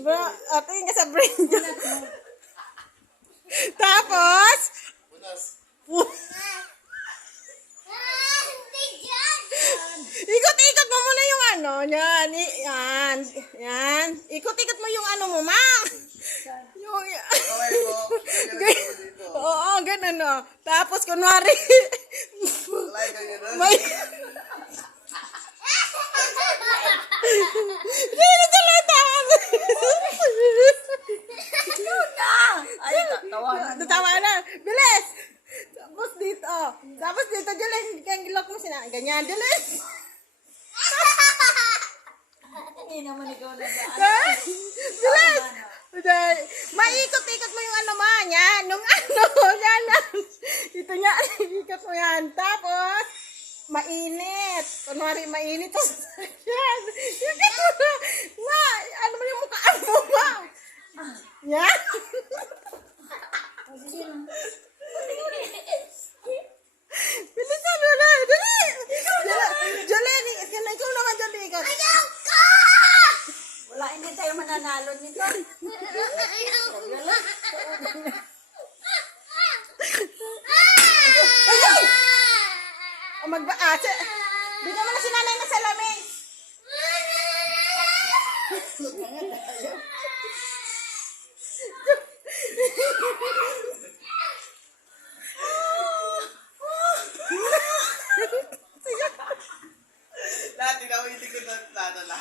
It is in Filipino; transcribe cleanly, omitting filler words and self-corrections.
Bro, tingin ka sa brain ko. Tapos, ikot-ikot mo muna yung ano, yan, yan, yan. Ikot-ikot mo yung ano mo, ma. Yung, oo, ganun o. Tapos, kunwari, may, hindi na talaga. Ay, tawa na. Tatawa na. Bilis! Tapos dito. Tapos dito, Julen. Kaya gilok mo sila. Ganyan, Julen. Hindi naman ikaw na Bilis! Maikot-ikot mo yung ano ma. Yan. Nung ano. Yan. Ito niya. Ikot mo yan. Tapos, mainit. Kunwari mainit. Tapos, yan. Ma, ano mo yung mukhaan mo, ma? Yan. Bilisan mo na. Dali. Jolene, ikaw naman, Jolene. Ikaw. Wala, hindi tayo mananalo nito. O magbaasa. Bigyan mo na si nanay na salamin. Lahat ikaw hindi ko natala.